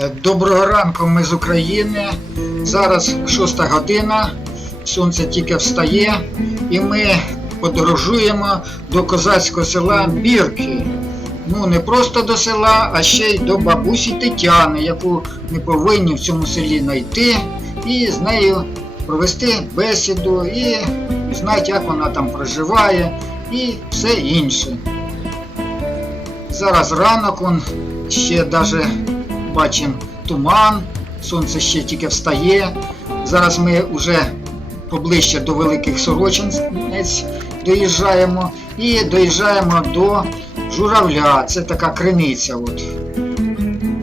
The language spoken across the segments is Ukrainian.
Е, Доброго ранку, ми з України. Зараз 6 година, сонце тільки встає, і ми подорожуємо до козацького села Бірки. Ну, не просто до села, а ще й до бабусі Тетяни, яку ми повинні в цьому селі знайти і з нею провести бесіду і знати, як вона там проживає і все інше. Зараз ранок, он ще даже бачимо туман, сонце ще тільки встає. Зараз ми вже поближче до великих сорочинець доїжджаємо і доїжджаємо до журавля. Це така криниця. От.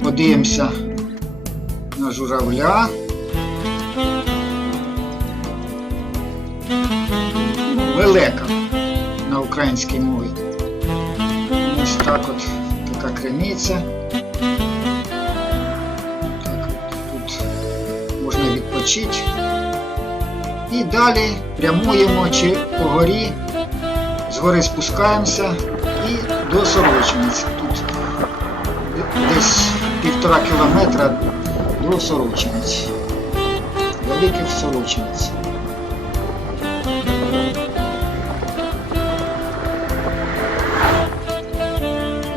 Подивимося на журавля. Велика на українській мові. Ось так от така криниця. Відпочити. І далі прямуємо чи по горі, з спускаємося і до Сорочиниць. Тут десь півтора кілометра до Сорочиниць. Великих Сорочиниць.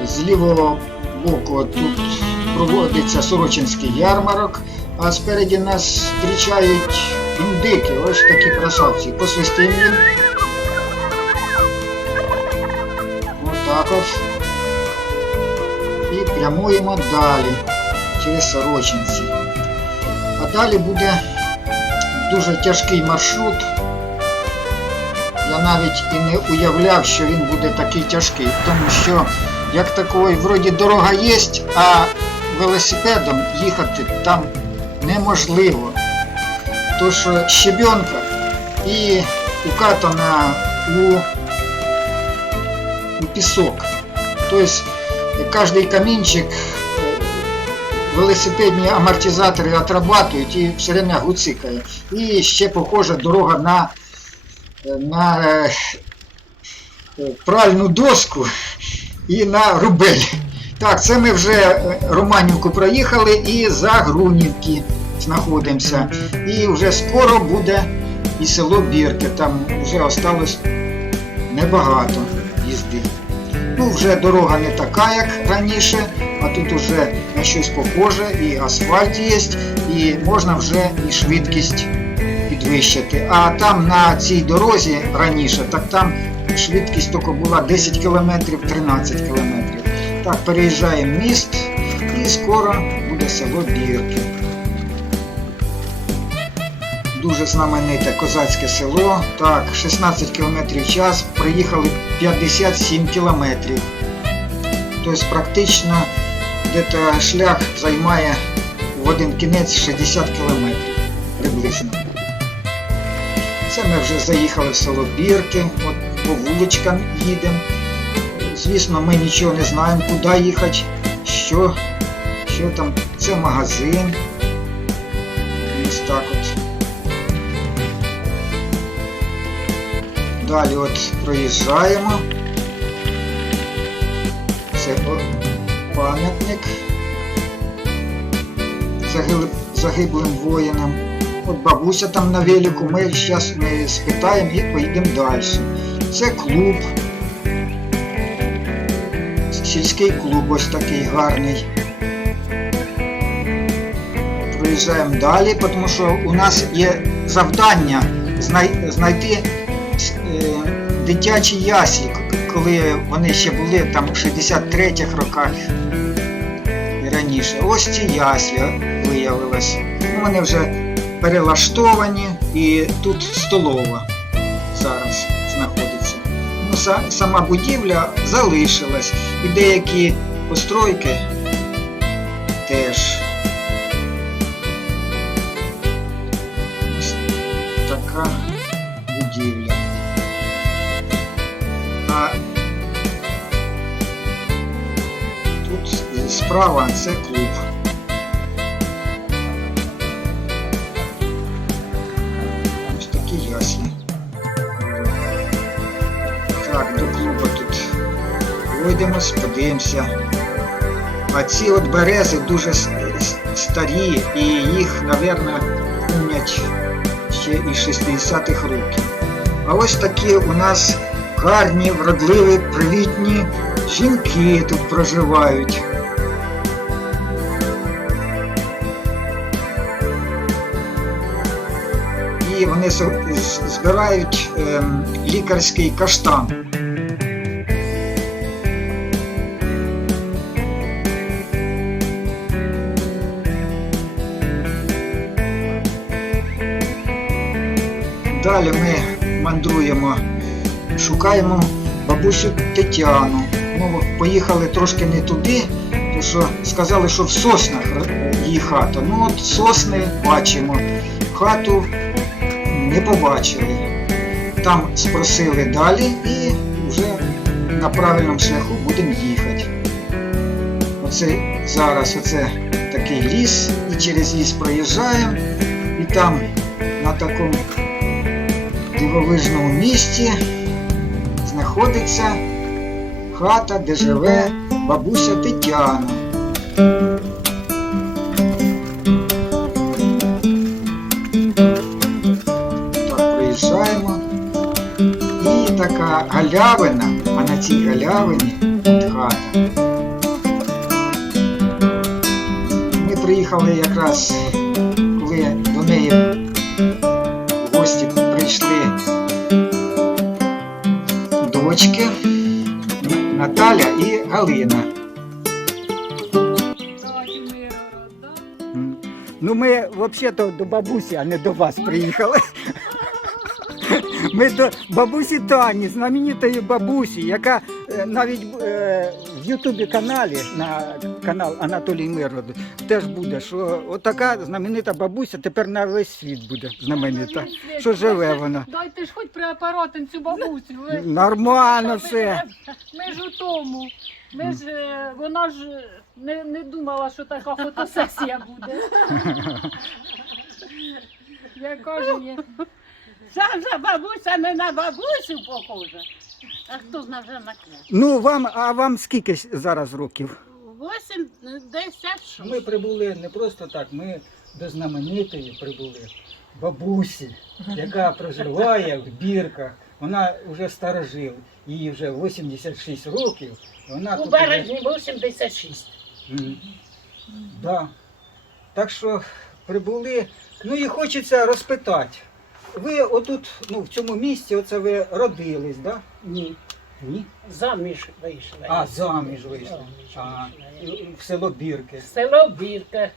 З лівого боку тут проводиться Сорочинський ярмарок, а спереді нас зустрічають індики, ось такі красавці. Посвистим їм. Отак от. І прямуємо далі через Сорочинці. А далі буде дуже тяжкий маршрут. Я навіть і не уявляв, що він буде такий тяжкий, тому що як такої, вроді дорога є, а велосипедом їхати там неможливо. Тож щебенка і укатана у, у пісок. Тобто кожний камінчик е, велосипедні амортизатори отрабатують і все время гуцикає. І ще похожа дорога на, на е, е, пральну доску і на рубель. Так, це ми вже е, Романівку проїхали і за Грунівки знаходимося. І вже скоро буде і село Бірки. Там вже осталось небагато їзди. Ну, вже дорога не така, як раніше, а тут вже на щось похоже, і асфальт є, і можна вже і швидкість підвищити. А там на цій дорозі раніше, так там швидкість тільки була 10 км, 13 км. Так, переїжджаємо міст і скоро буде село Бірки. Дуже знамените козацьке село. Так, 16 км в час, приїхали 57 км. Тобто практично где-то шлях займає в один кінець 60 км приблизно. Це ми вже заїхали в село Бірки, от по вуличкам їдемо. Звісно, ми нічого не знаємо, куди їхати, що, що там. Це магазин. Далі от проїжджаємо. Це пам'ятник загиблим воїнам. От бабуся там на велику, ми зараз спитаємо і поїдемо далі. Це клуб. Сільський клуб ось такий гарний. Проїжджаємо далі, тому що у нас є завдання знай- знайти дитячі яслі, коли вони ще були там в 63-х роках і раніше. Ось ці яслі виявилось. Ну, Вони вже перелаштовані і тут столова зараз знаходиться. Ну, сама будівля залишилась і деякі постройки теж. Справа це клуб. Ось такі ясні. Так, до клуба тут пройдемось, подивимося. А ці от берези дуже старі і їх, напевно, помнять ще із 60-х років. А ось такі у нас гарні, вродливі, привітні жінки тут проживають. Вони збирають ем, лікарський каштан. Далі ми мандруємо, шукаємо бабусю Тетяну. Ну, поїхали трошки не туди, тому що сказали, що в соснах її хата. Ну от сосни бачимо, хату не побачили. Там спросили далі і вже на правильному шляху будемо їхати. Оце зараз оце такий ліс, і через ліс проїжджаємо, і там на такому дивовижному місці знаходиться хата, де живе бабуся Тетяна. Галявина, а на цій галявині от хата. Ми приїхали якраз, коли до неї в гості прийшли дочки Наталя і Галина. Ну, ми взагалі до бабусі, а не до вас приїхали. Ми до бабусі Тані, знаменитої бабусі, яка е, навіть е, в Ютубі каналі на канал Анатолій Мирод теж буде, що отака знаменита бабуся тепер на весь світ буде знаменита. Що живе вона. Дайте ж хоч преапаратим цю бабусю. Ви- Нормально все. Ми ж у тому. Ми ж, е, вона ж не, не думала, що така фотосесія буде. Я кажу, є. Саша бабуся не на бабусю похожа. А хто знає вже на кого? Ну вам, а вам скільки с- зараз років? 86. Ми прибули не просто так, ми до знаменитої прибули бабусі, яка проживає в бірках. Вона вже старожил, їй вже 86 років. Вона У тут березні 86. вже- М. Да. Так що прибули. Ну і хочеться розпитати. Ви отут, ну, в цьому місці, оце ви родились, да? Ні. Ні? Заміж вийшла. А, заміж вийшли. А, і- і в село Бірки. Село Бірка.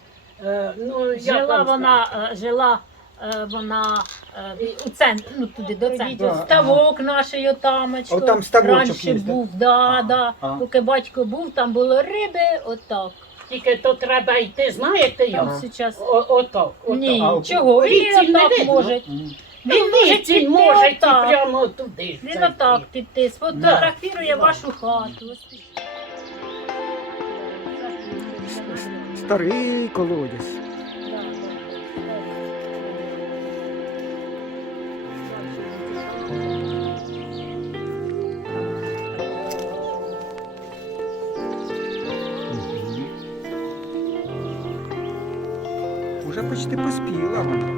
Е, ну, Жила вам вона, е, жила е, вона е, у центрі, ну туди до центру. Да, Ставок наш отамочко. О, там ставочок Раніше є, да? був, да, да. А. Поки батько був, там було риби, отак. Тільки то треба йти, знаєте Там як? зараз. О- Отак. Ні, А, чого? Ріці не отак видно. може. М. Він Він може піти може йти отак. прямо туди. ж Він зайти. отак піти, сфотографірує вашу хату. Старий колодязь. Уже почти поспіла вона.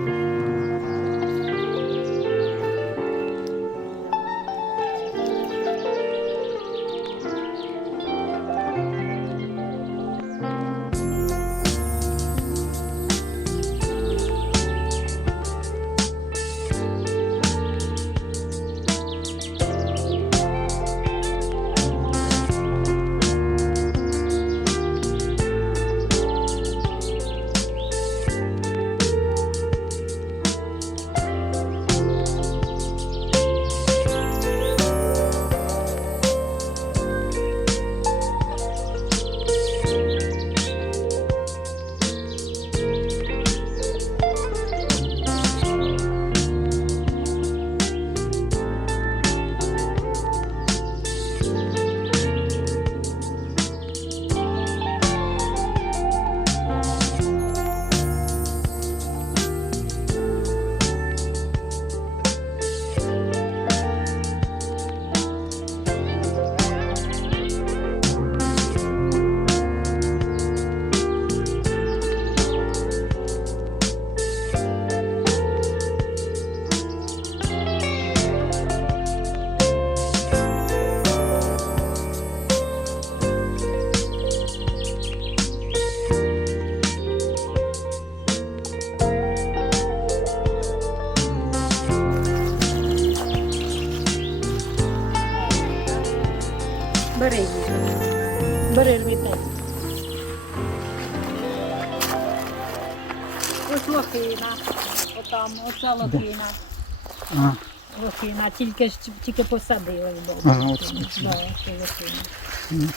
Тільки ж тільки посадили вдома. Ага, от Да.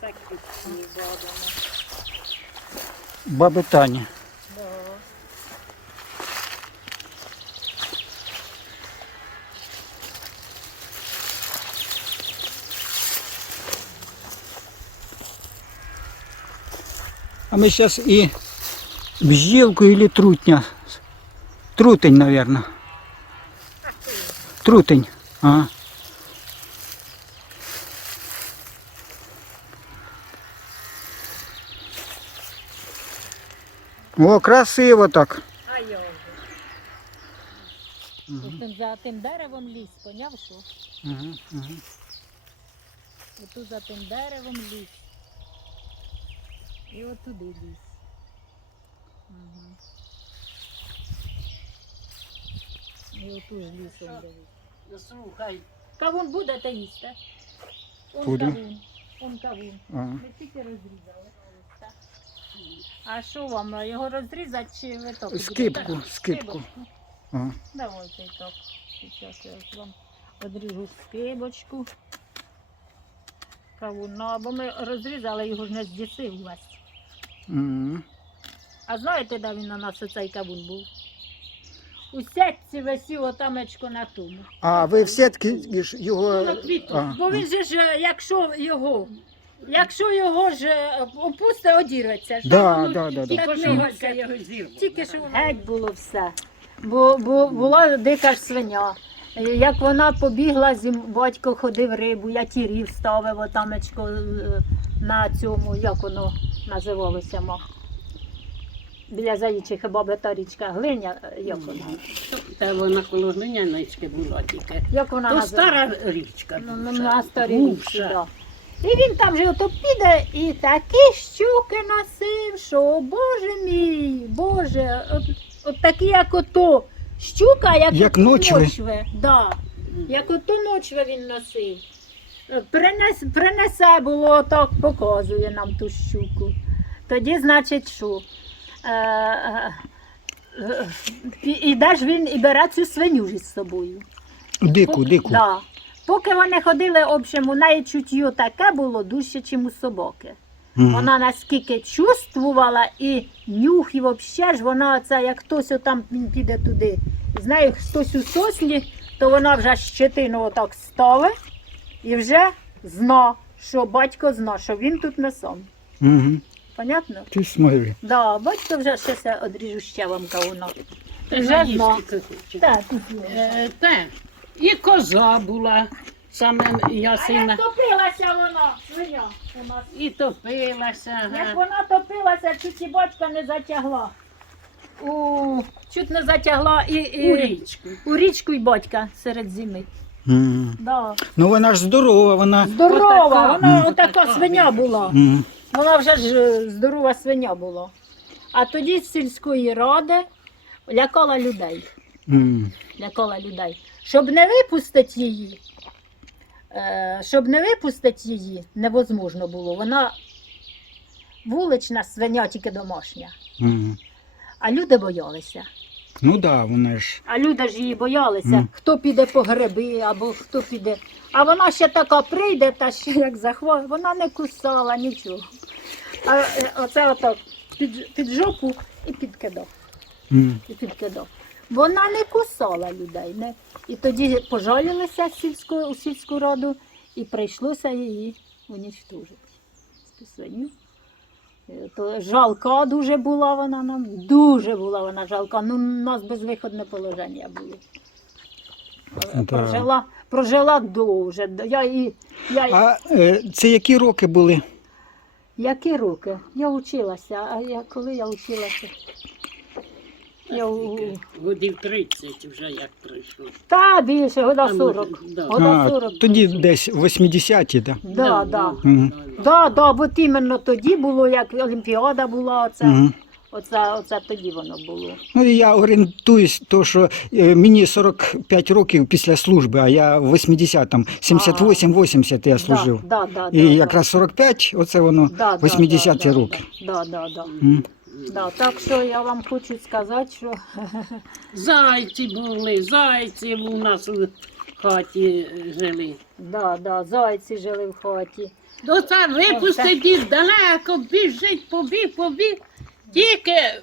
Це квітні бадами. баби Таня. Да. А мы сейчас и бжилку или трутня. Трутень, наверное. Трутень. Ага. О, красиво так. А я вже. Отим за тим деревом ліс, поняв що? Угу, угу. Отут за тим деревом ліс. І отуди ліс. Угу. І оту ж лісом дивись. Слухай, Кавун будете їсти? Он Буду. кавун. Он кавун. Ага. Ми тільки розрізали. Так. А що вам, його розрізати чи ви так? Скипку, скипку. Ага. Давайте і так. Зараз я вам одріжу скибочку. Кавуна, бо ми розрізали його ж не з'їсив весь. Мгм. А знаєте, де він у нас оцей кавун був? У сетці висів отамечко на тому. А ви в сітки ж його. на квітку. А, Бо він же ж, е, якщо його, якщо його ж е, опусти, одірветься. ж. Да, ну, да, да, да. тільки що ми- його зірвав. Тільки що геть було все. Бо, бо була дика ж свиня. Е, Як вона побігла, зі- батько ходив рибу, я тірів ставив отамечко е, на цьому, як воно називалося ма. Біля заїчих баби та річка глиня, е, як вона? Та вона коло глинянички була тільки. Як вона То стара річка. Ну, ну, на старій річці, да. І він там же ото піде і такі щуки носив, що боже мій, боже, от, от такі, як ото щука, як, Як ото ночви. ночви, Да. Як ото ночви він носив. Принес, принесе було так, показує нам ту щуку. Тоді, значить, що? Е, е, е, іде ж він і бере цю свиню ж із собою. Дику, Поки- дику. Да. Поки вони ходили, в общем, у неї чуттю таке було дужче, ніж у собаки. Мгм. Вона наскільки чувствувала і нюх, і взагалі ж вона це, як хтось отам він піде туди, і знає, хтось у сослі, то вона вже щетину отак ставить і вже зна, що батько зна, що він тут не сам. Мгм. Понятно? Ти смотри. Да, батько вже ще це одріжу ще вам кавуна. Вже зна. Так, тут є. Е, Те, і коза була, саме А як ясина, топилася вона, свиня у нас. і топилася. Як вона топилася, чуть і батька не затягла. У... Чуть не затягла і, і... У річку. у річку і батька серед зими. Да. Ну вона ж здорова, вона. Здорова, вона отака свиня була. Мгм. Вона вже ж е, здорова свиня була. А тоді з сільської ради лякала людей. Мгм. Лякала людей. Щоб не випустити її, е, щоб не випустити її, невозможно було. Вона вулична свиня, тільки домашня. Мгм. А люди боялися. Ну так, да, вона ж. А люди ж її боялися, Мгм. хто піде по гриби або хто піде. А вона ще така прийде, та ще як захва, вона не кусала нічого. А е, оце отак під, під жопу і підкидав. Мгм. І підкидав. Вона не кусала людей. Не. І тоді пожалілися сільську, у сільську раду і прийшлося її унічтожити. Цю свиню. Е, То жалка дуже була вона нам, дуже була вона жалка. Ну, у нас безвиходне положення було. Е, Да. Прожила, прожила дуже. Я і, я, А е, це які роки були? Які роки? Я вчилася, а я, коли я вчилася? Я, у- Годів 30 вже як прийшло. Та більше, года 40. да. Года А, 40. тоді десь 80-ті, так? Да, да. Мгм. Да, да, от іменно тоді було, як Олімпіада була, оце. Мгм. Оце, оце тоді воно було. Ну і я орієнтуюсь, то що е, мені 45 років після служби, а я в 80-м, 78-80 я служив. Да, да, да, І да, якраз 45, оце воно да, да, 80-ті да, роки. Да, да, да. М. Да, так що я вам хочу сказати, що Зайці були, зайці у нас у хаті жили. да, да, зайці жили в хаті. Оце випусти дід далеко, біжить, побіг, побіг. Тільки е,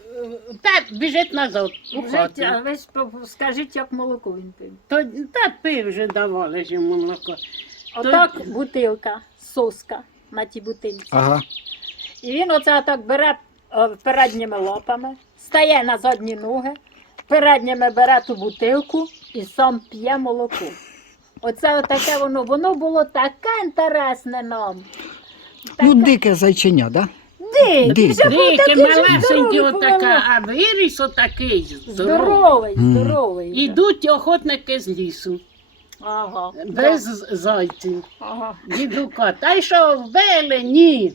та біжить назад у хату. Скажіть, а ви ж по- скажіть, як молоко він пив. То, та пив вже давали ж йому молоко. Отак бутилка, соска на тій бутилці. Ага. І він оце так бере передніми лапами, стає на задні ноги, передніми бере ту бутилку і сам п'є молоко. Оце отаке воно, воно було таке інтересне нам. Ну, Таке- дике зайчиня, да? Дикий, Дикий. вже був такий же отака, повело. а виріс отакий здоровий. Здоровий, Мгм. здоровий. вже. Ідуть охотники з лісу, Ага. без зайців. Ага. Дідука, та й що вбили? Ні.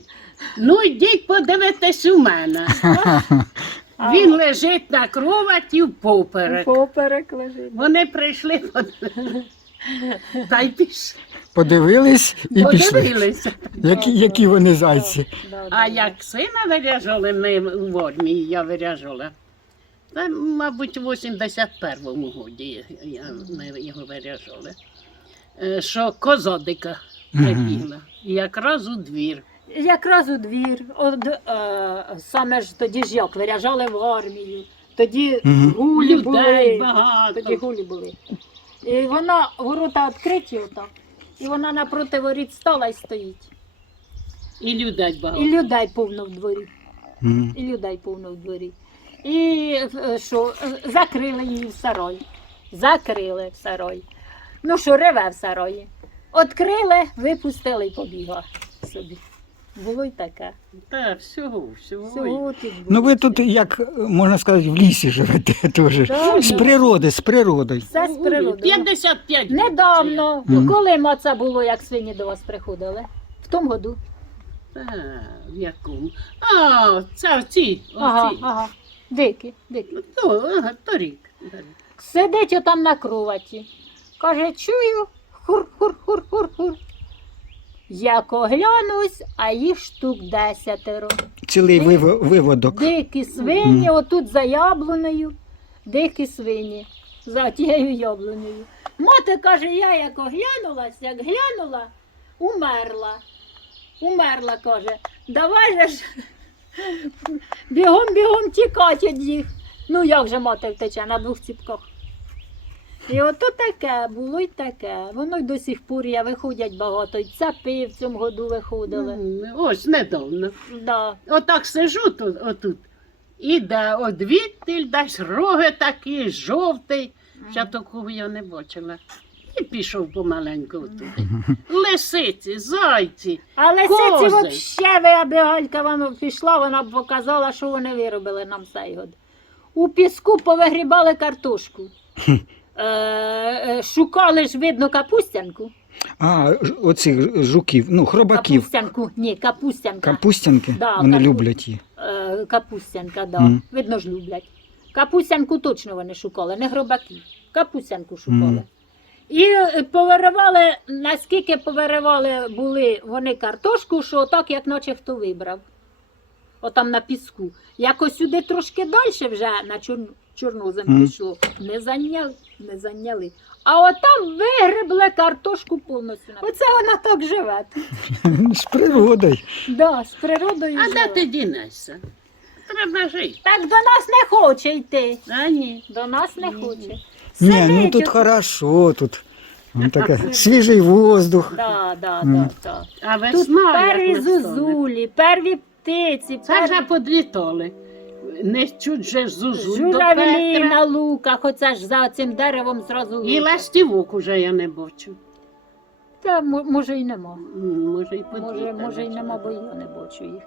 Ну йдіть подивитись у мене. Він лежить на кроваті впоперек. Поперек лежить. Вони прийшли подивитися. Та й пішли. Подивились і пішли. Подивилися. Які, які вони зайці. А як сина виряжали, ми в армії я виряжала. Та, мабуть, у 81-му годі я, ми його виряжали. Е, Що козадика Мгм. прибігла. І якраз у двір. Якраз у двір. От, е, саме ж тоді ж як виряжали в армію. Тоді Мгм. гулі Людей були. багато. Тоді гулі були. І вона, ворота відкриті отак. І вона напроти воріт стала і стоїть. І людей багато. І людей повно в дворі. М. І людей повно в дворі. І е, що, е, закрили її в сарой. Закрили в сарой. Ну що, реве в сарої. Открили, випустили і побігла собі. Було й таке. Та, всього, всього. Всього тут було. Ну ви тут, як можна сказати, в лісі живете теж. Да, З да. природи, з природою. Все з природи. 55 Недавно. Мгм. Коли ма це було, як свині до вас приходили? В тому году. Та, в якому? А, це ці, Ага, ага. Дикі, дикі. То, ага, торік. Сидить отам на кроваті. Каже, чую, хур-хур-хур-хур-хур. Як оглянусь, а їх штук десятеро. Цілий вив- виводок. Дикі свині, отут за яблунею. Дикі свині. За тією яблунею. Мати каже, я як оглянулась, як глянула, умерла. Умерла, каже. Давай же ж бігом бігом тікати від їх. Ну як же мати втече на двох ціпках. І ото таке, було й таке. Воно й до сих пор є, виходять багато. І цапи в цьому году виходили. М, Ось недавно. Да. Отак сижу тут, отут. Іде одвідтиль, десь роги такі, жовтий. Ще такого я не бачила. І пішов помаленьку туди. Лисиці, зайці. Але Кози. сиці взагалі, ви аби Галька вам пішла, вона б показала, що вони виробили нам цей год. У піску повигрібали картошку. Е, е, шукали ж, видно, капустянку. А, ж- оцих жуків, ну, хробаків. Капустянку, ні, капустянка. Капустянки, Да, вони капу- люблять її. Е, капустянка, да. Мгм. Видно ж люблять. Капустянку точно вони шукали, не гробаки. Капустянку шукали. Мгм. І е, повиривали, наскільки повиривали були вони картошку, що так, як наче хто вибрав. Отам на піску. Якось сюди трошки далі вже на чор... чорнозем пішло. Не зайняли, не зайняли. А отам вигребли картошку повністю. Оце вона так живе. З природою. Да, з природою. А живе. де ти дінешся? Треба жити. Так до нас не хоче йти. А ні. До нас не хоче. Ні, ну Сидить тут хорошо, тут ну, таке, свіжий воздух. Да, да, Мгм. да, да. А Тут весна. як перві настане. зозулі, перві птиці, Це вже подлітали. Не чуть же зузуль до журавлі Петра. на луках, оце ж за цим деревом зразу. І лука. ластівок уже я не бачу. Та мо- може й нема. М, Може, і Може, може й нема, бо я не бачу їх.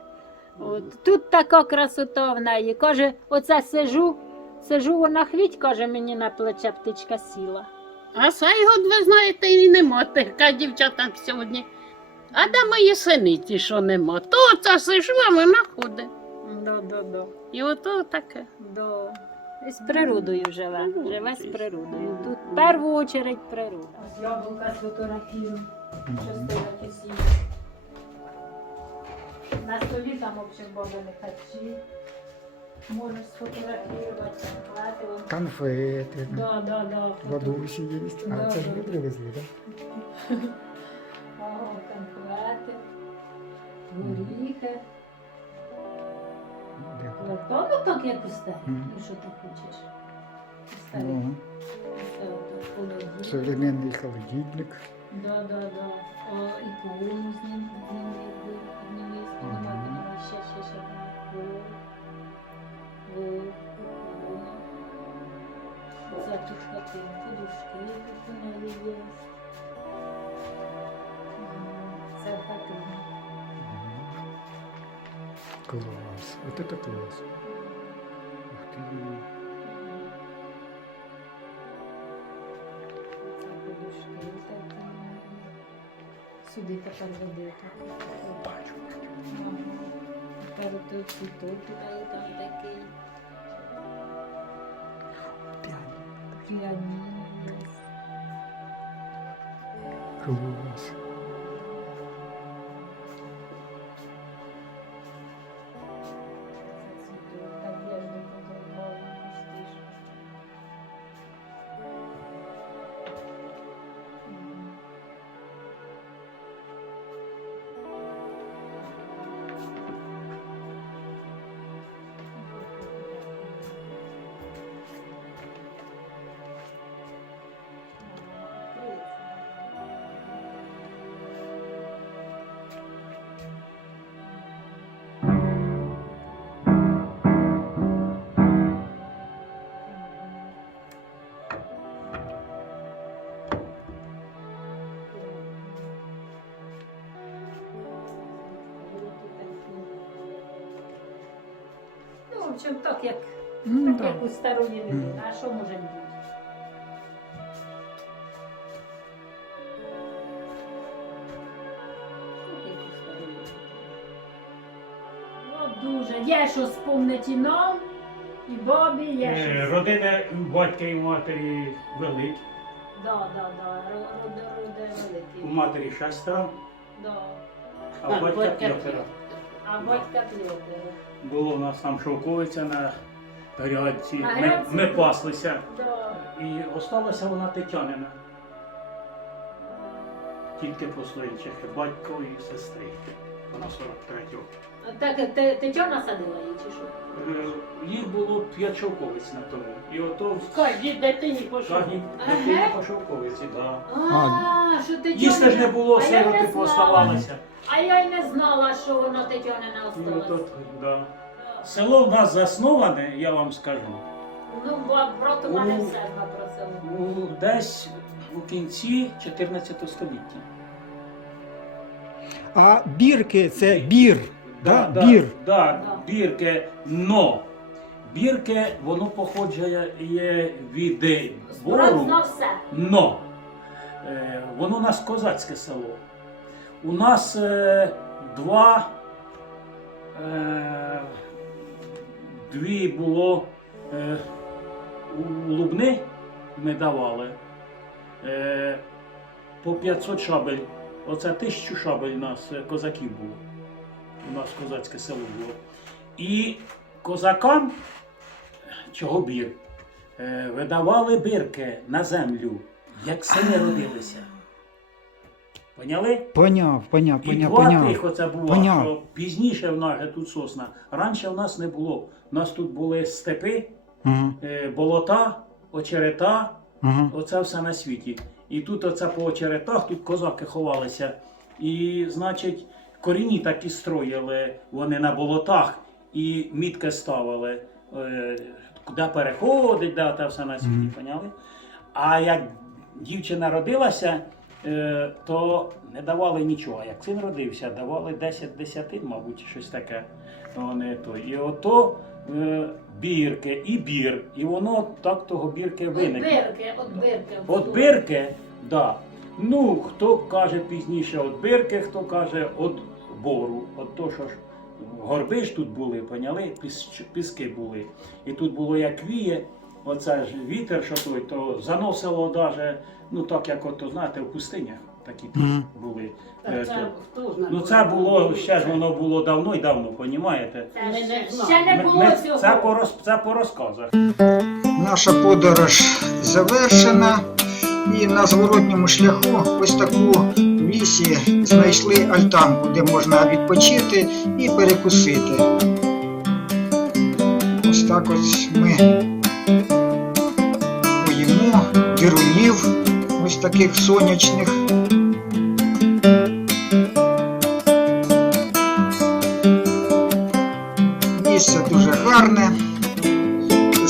От. Тут така красота в неї. Каже, оце сижу, сижу, вона хвіть, каже, мені на плече птичка сіла. А Сайгод, ви знаєте, і нема тихка дівчата сьогодні. А де мої сини ті, що нема? То це сижу, а вона ходить. Да, да, да. І ото таке. Да. І з природою живе. Живе з природою. Тут в першу очередь природа. Ось яблука сфотографірую. Що стоять усі. На столі там, в общем, бабини харчі. Можеш сфотографувати, конфети. Конфети. Да, да, да. Бабусі є. А це ж да. ви привезли, так? Ага, конфети. Горіхи. Ну так як у старі. Ну що ти хочеш? У старі. О, Все, так, холодильник. современний холодильник. Да, да, да. О, і колу з ним підніми, Ага. ще, ще, ще. Оце тут хатинку, дужки, тут у є. Це хатинка. Класс. Вот это класс. Ух ты. Це подушки такі. Сюди тепер ведете. Бачу. Ага. Тепер тут цвіток туди, там такий. Піаніно є. Класс. Так як, Ну, так як у старої людини. А що може бути? Так, як у старої людини. Ну, дуже. Є що спомнити і нам, і бабі, є Е, що. Родина батька і матері великі. Да, да, да. Роди, роди У великий. матері шестеро, Да. а у батька п'ятеро. А батька пльотера. Було у нас там шовковиця на грядці. На Ми, грядці? ми паслися. Да. І осталася вона Тетянина. Тільки по Слоїнчихи, батько і сестри. Вона 43 років. А Так, те- Тетяна садила її чи що? Е, Їх було п'ять шовковиць на тому. І ото в Кожній дитині пошов. кожній Ага. дитині по шовковиці, да. А, що Тетяна... Їсти ж не було, А я сироти знала. поставалися. А я й не знала, що воно І осталось. ото, да. Село в нас засноване, я вам скажу. Ну, брат у мене У- все про це. У, десь у кінці 14 століття. А бірки це бір. Да? да, Бір. Да, Да. бірке, но. Бірке, воно походжує є від бору, но. Е, воно у нас козацьке село. У нас е, два, е, дві було е, у Лубни ми давали е, по 500 шабель. Оце тисячу шабель у нас е, козаків було. У нас козацьке село було. І козакам, чого бір, е, видавали бирки на землю, як сини родилися. Поняли? Поняв, поняв, І поняв, два поняв. тих оце було, Поняв. що пізніше в нас же тут сосна. Раніше в нас не було. У нас тут були степи, Ага, е, болота, очерета, ага. оце все на світі. І тут оце по очеретах, тут козаки ховалися. І, значить, корінні так і строїли вони на болотах і мітки ставили, е, куди переходить, де те все на світі, Мгм. поняли? А як дівчина родилася, е, то не давали нічого. А як син родився, давали 10 десятин, мабуть, щось таке. Вони, то. І ото е, бірки, і бір. І воно так того бірки От виникло. бирки, от бирки. От бирки, да. Ну, хто каже пізніше от бирки, хто каже от бору. От то, що ж горби ж тут були, поняли? Піс, піски були. І тут було як віє, оце ж вітер, що той, то заносило даже, ну так як ото, знаєте, в пустинях такі Мгм. були. Е, це то- Ну це було, ще ж воно було давно і давно, понімаєте? Це Ще не Ми- було ми- цього. Це по, роз, це по розказах. Наша подорож завершена. І на зворотньому шляху ось таку в лісі знайшли альтанку, де можна відпочити і перекусити. Ось так ось ми поїмо дирунів, ось таких сонячних.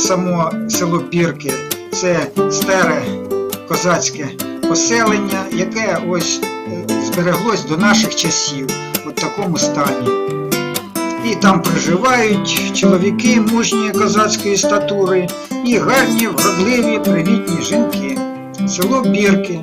Само село Пірки це старе козацьке поселення, яке ось е, збереглось до наших часів у такому стані. І там проживають чоловіки мужньої козацької статури і гарні, вродливі, привітні жінки. Село Бірки